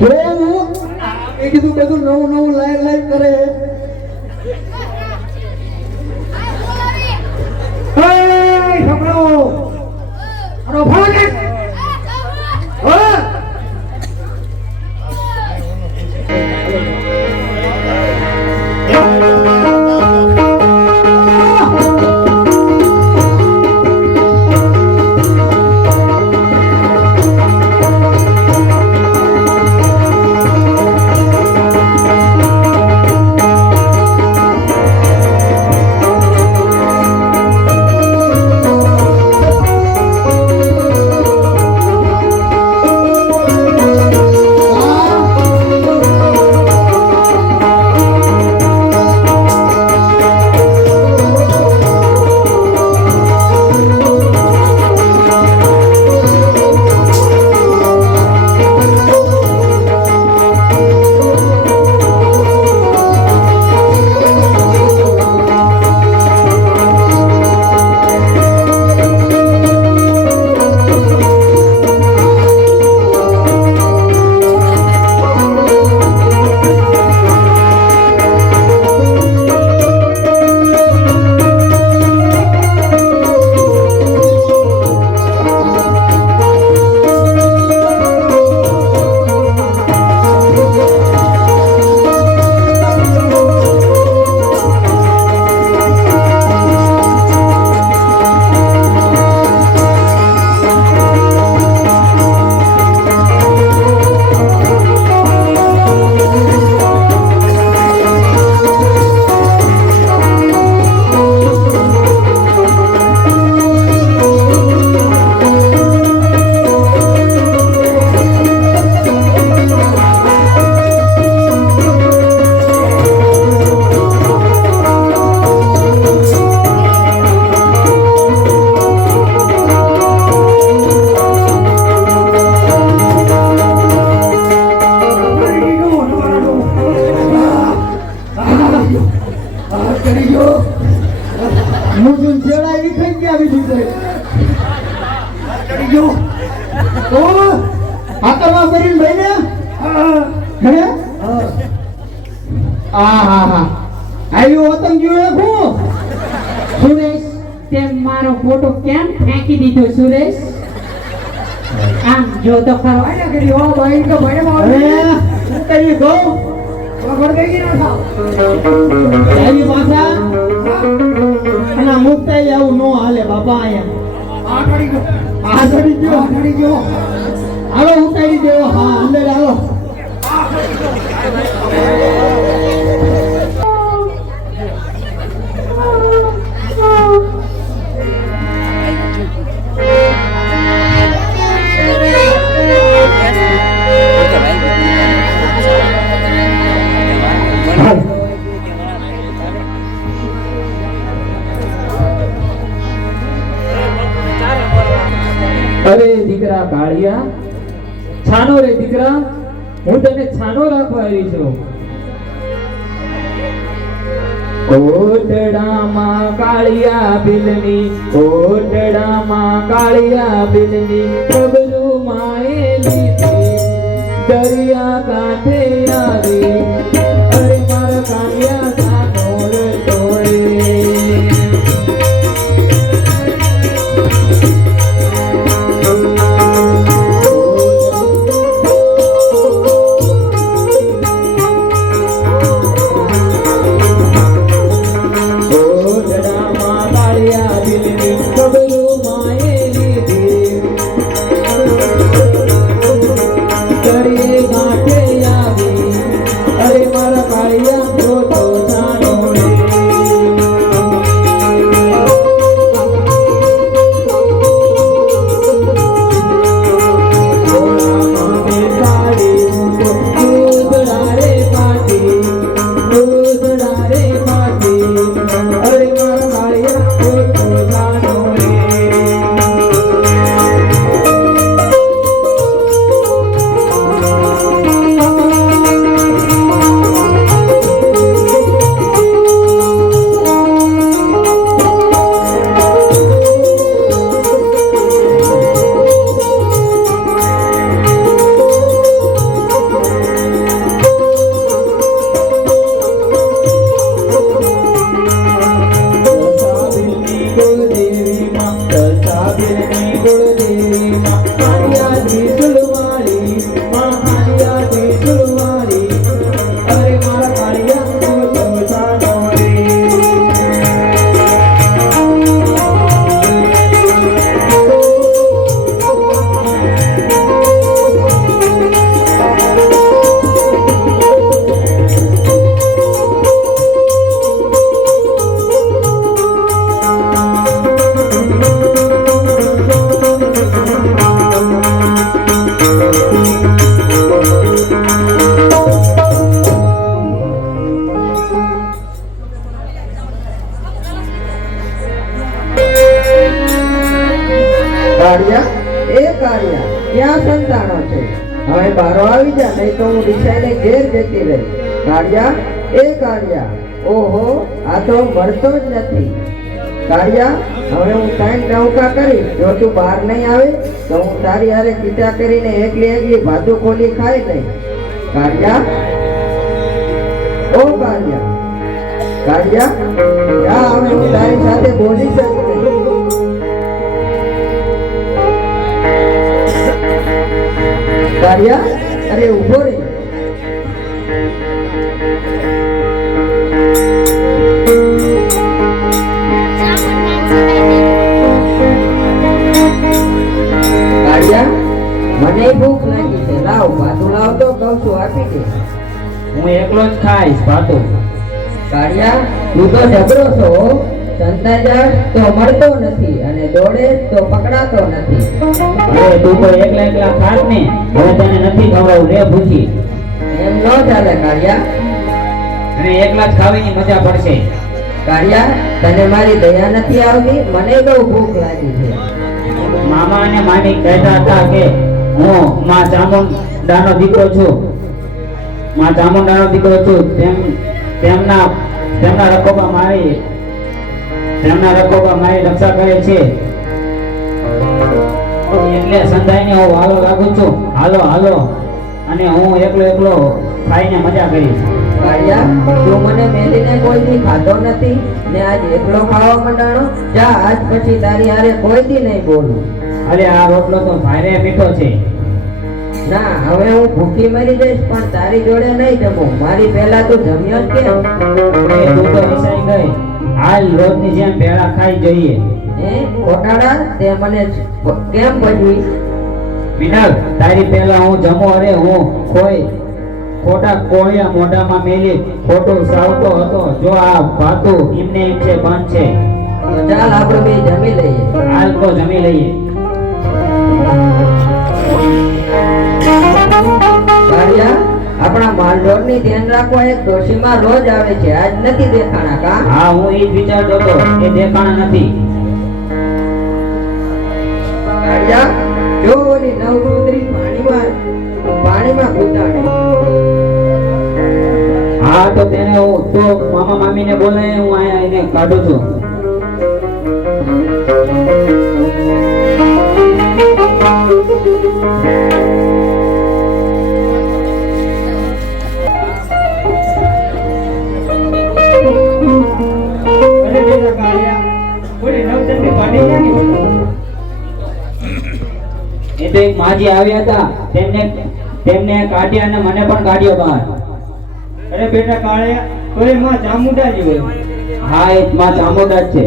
મેં કીધું બધું નવું નવું લાઈવ કરે. છોકરાઓ સુરેશ, તે મારો ફોટો કેમ ફેંકી દીધો સુરેશ? આમ જો તો ખરો. ભાઈ તો ભાઈ હું કઈ ગો ખબર કઈ ના થાવ એની પાછા અને મુક્તા આવું નો હાલે બાપા. અહીંયા આ ચડી ગયો હાલો ઉતારી દેવો. હા અંદર હાલો. અરે દીકરા કાળિયા, છાનો રે દીકરા, હું તને છાનો રાખવા આવી છું. કોટડામાં કાળિયા બિલની, કોટડામાં કાળિયા બિલની, પ્રભુ માએ લીધી, દરિયા કાંઠે આવી, અરે મારા કાળિયા કાનોડ તોડે. અરે હવે બારો આવી જા, નહીં તો હું રિક્ષાને ઘેર જતી રહી. કાળિયા, એ કાળિયા, ઓહો આ તો મળતો જ નથી. કાળિયા, હવે હું કાંઈક નૌકા કરીશ. જો તું બહાર નહીં આવે તો હું તારી હારે ચીટા કરીને એકલી એકલી ભાતું ખોલી ખાય નહીં. કાળિયા, ઓ કાળિયા, કાળિયા, જા હવે હું તારી સાથે બોલી શકું નહીં. કાળિયા, અરે ઉભો રે. કાળિયા, મને ભૂખ લાગી છે. લાવ ભાતું લાવ તો કહું છું, આપી દે. હું એકલો જ ખાઈશ ભાતું. કાળિયા, તું તો જબરો છો. સંતાજાર તો મળતો નથી અને દોડે તો પકડાતો નથી. અરે તું તો એકલા એકલા ખાસ ને, હવે તને નથી ખવડાવું રે ભૂખી. એમ ન ચાલે કાળિયા. અને એકલા જ ખાવાની મજા પડશે. કાળિયા, તને મારી દયા નથી આવતી? મને બહુ ભૂખ લાગી છે. મામા અને મામી કહેતા હતા કે હું માં ચામુંડાનો દીકરો છું. માં ચામુંડાનો દીકરો છું. તેમના રખોબા મારી રક્ષા કરે છે. એટલે સંધાઈને હું વાલો લાગુ છું. હાલો હાલો, અને હું એકલો ખાઈને મજા કરીશ. કાળિયા, તું મને મેલીને કોઈ દી ખાતો નથી ને આજ એકલો ખાવા માંડાણો. જા, આજ પછી તારી હારે કોઈ દી નહીં બોલું. અરે આ રોટલો તો ભારે મીઠો છે. ના, હવે હું ભૂખી મરી જઈશ પણ તારી જોડે નહીં જમું. મારી પહેલા તું જમ્યો જ કેમ? એ તું તો વિસાઈ ગઈ. હાલ રોજની જેમ ભેળા ખાઈ જઈએ. હે ખોટાડા, તે મને કેમ પજવી? મિનલ, તારી પહેલા હું જમો. અરે હું ખોટા કોળિયા મોઢામાં મેલી ખોટું સાવતો હતો. જો આ ભાતું એમને એમ છે બંધ છે. તો ચાલ આપણે બે જમી લઈએ. હાલ તો જમી લઈએ. કાળિયા, આપણા માલઢોરની ધ્યાન રાખવા એક ડોશીમાં રોજ આવે છે. આજ નથી દેખાણા કા? હા, હું એ જ વિચારતો હતો. એ દેખાણા નથી. કાળિયા, જો ઓલી નવરુદ્રી પાણીમાં કૂદાડે. હા, તો તેને હું તો મામા મામીને બોલાય, હું અહીંયા એને કાઢું છું. એ તો એક માજી આવ્યા હતા, તેમને કાઢ્યા અને મને પણ કાઢ્યો બહાર. અરે બેટા કાળિયા, તો એ માં ચામુંડા જ હોય. હા, એ માં ચામુંડા જ છે.